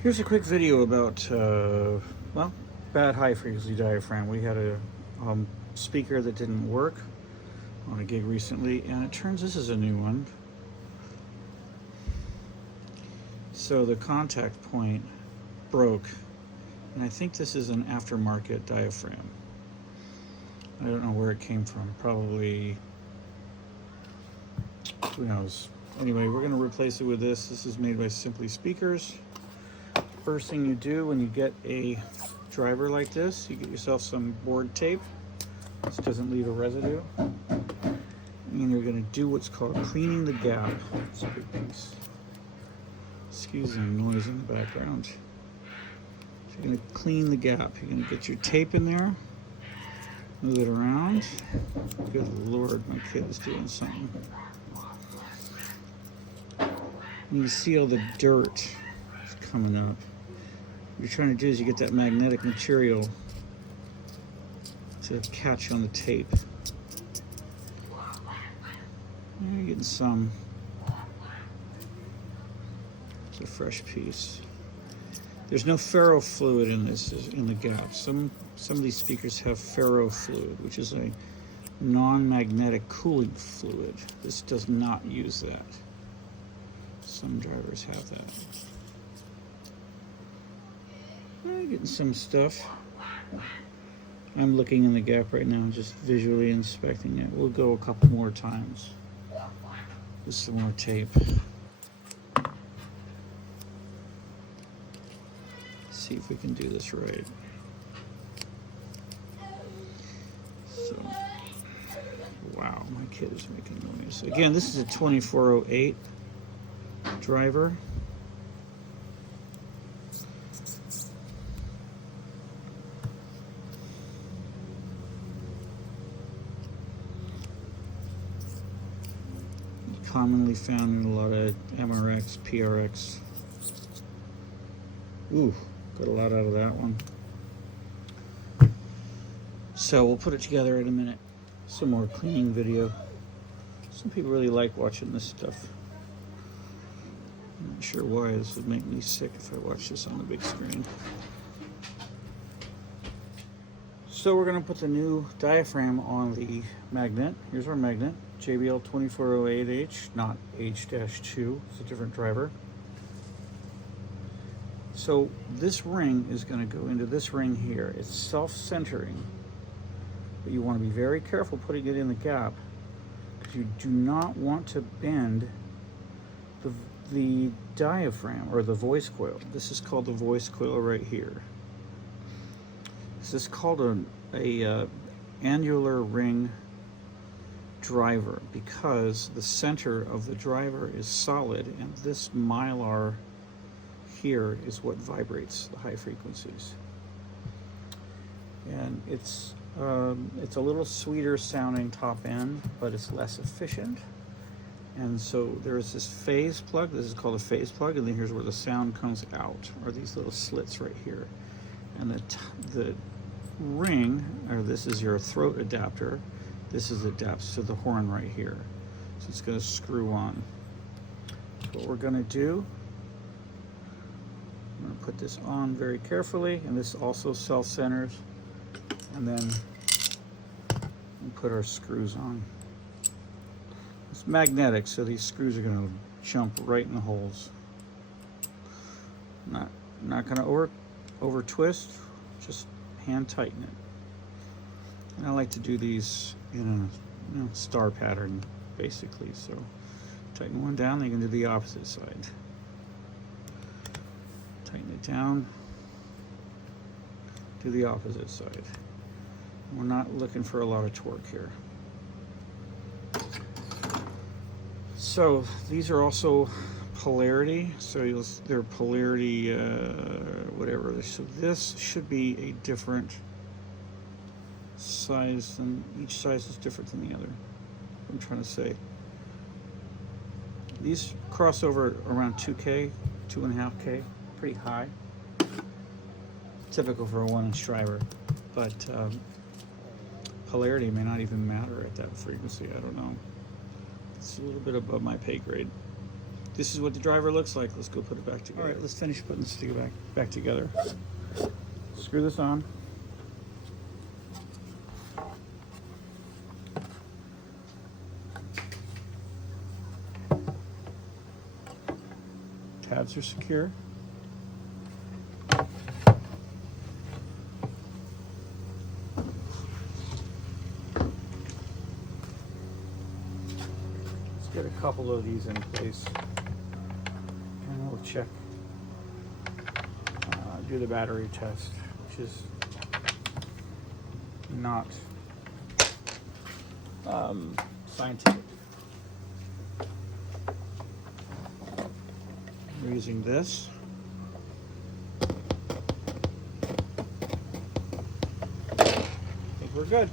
Here's a quick video about, well, bad high frequency diaphragm. We had a speaker that didn't work on a gig recently, and it turns this is a new one. So the contact point broke, and I think this is an aftermarket diaphragm. I don't know where it came from. Probably, who knows. Anyway, we're going to replace it with this. This is made by Simply Speakers. First thing you do when you get a driver like this, you get yourself some board tape. This doesn't leave a residue. And you're going to do what's called cleaning the gap. It's a big piece. Excuse the noise in the background. So you're going to clean the gap. You're going to get your tape in there, move it around. Good Lord, my kid is doing something. And you see all the dirt is coming up. What you're trying to do is you get that magnetic material to catch on the tape. You're getting some. It's a fresh piece. There's no ferro fluid in this, in the gap. Some of these speakers have ferro fluid, which is a non-magnetic cooling fluid. This does not use that. Some drivers have that. Getting some stuff. I'm looking in the gap right now, just visually inspecting it. We'll go a couple more times with some more tape. See if we can do this right. So, wow, my kid is making noise. Again, this is a 2408 driver. Commonly found in a lot of MRX, PRX. Ooh, got a lot out of that one. So we'll put it together in a minute. Some more cleaning video. Some people really like watching this stuff. I'm not sure why. This would make me sick if I watch this on the big screen. So we're going to put the new diaphragm on the magnet. Here's our magnet, JBL 2408H, not H-2. It's a different driver. So this ring is going to go into this ring here. It's self-centering, but you want to be very careful putting it in the gap because you do not want to bend the diaphragm or the voice coil. This is called the voice coil right here. This is called a annular ring driver because the center of the driver is solid, and this mylar here is what vibrates the high frequencies. And it's a little sweeter sounding top end, but it's less efficient. And so there's this phase plug. This is called a phase plug, and then here's where the sound comes out, or these little slits right here. And the ring, or this is your throat adapter. This is adapts to the horn right here. So it's going to screw on. So what we're going to do, I'm going to put this on very carefully, and this also self-centers. And then we put our screws on. It's magnetic, so these screws are going to jump right in the holes. Not going to over twist, just hand tighten it. And I like to do these in a star pattern, basically. So tighten one down, then you can do the opposite side. Tighten it down, do the opposite side. We're not looking for a lot of torque here. So these are also polarity, so they're polarity whatever. So this should be a different size, and each size is different than the other. I'm trying to say these cross over around 2K, 2.5K, pretty high. Typical for a 1-inch driver, but polarity may not even matter at that frequency. I don't know. It's a little bit above my pay grade. This is what the driver looks like. Let's go put it back together. All right, let's finish putting this back together. Screw this on. Tabs are secure. Let's get a couple of these in place. And we'll check, do the battery test, which is not scientific. We're using this. I think we're good.